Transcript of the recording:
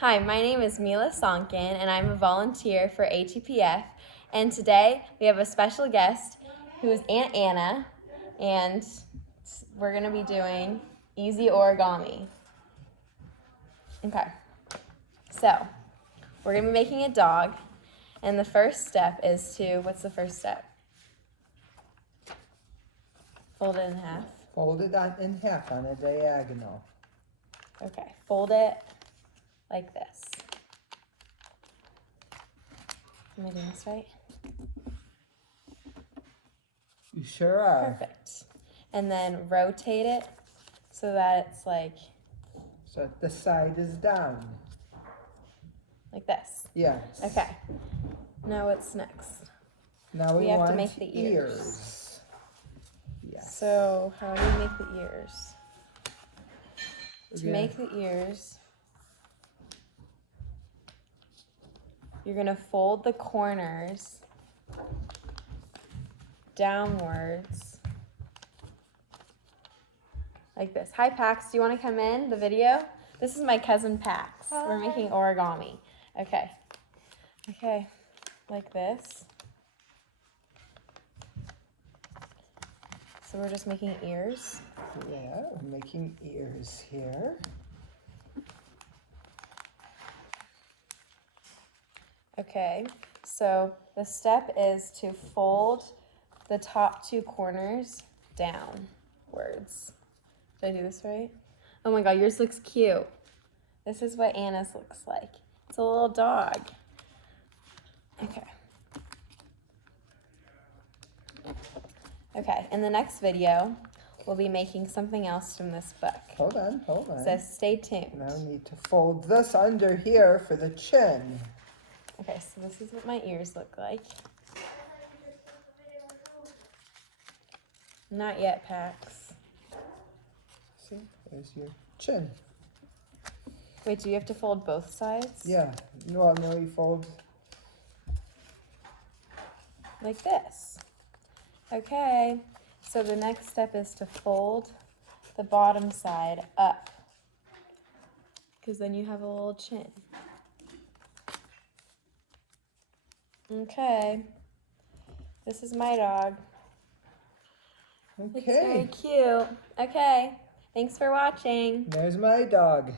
Hi, my name is Mila Sonkin, and I'm a volunteer for ATPF. And today we have a special guest who is Aunt Anna, and we're going to be doing easy origami. Okay, so we're going to be making a dog, and the first step is to, what's the first step? Fold it in half. Fold it in half on a diagonal. Okay, fold it like this. Am I doing this right? You sure are. Perfect. And then rotate it so that it's like the side is down. Like this. Yes. Okay. Now what's next? Now we have want to make the ears. Yes. So how do you make the ears? To make the ears, you're going to fold the corners downwards like this. Hi, Pax. Do you want to come in the video? This is my cousin Pax. Hi. We're making origami. Okay. Okay. Like this. So we're just making ears. Yeah, we're making ears here. Okay, so the step is to fold the top two corners downwards. Did I do this right? Oh my god, yours looks cute. This is what Anna's looks like. It's a little dog. Okay. Okay, in the next video, we'll be making something else from this book. Hold on. So stay tuned. Now we need to fold this under here for the chin. Okay, so this is what my ears look like. Not yet, Pax. See, there's your chin. Wait, do you have to fold both sides? Yeah, well, no, you fold. Like this. Okay, so the next step is to fold the bottom side up, because then you have a little chin. Okay, this is my dog. Okay. It's very cute. Okay, thanks for watching. There's my dog.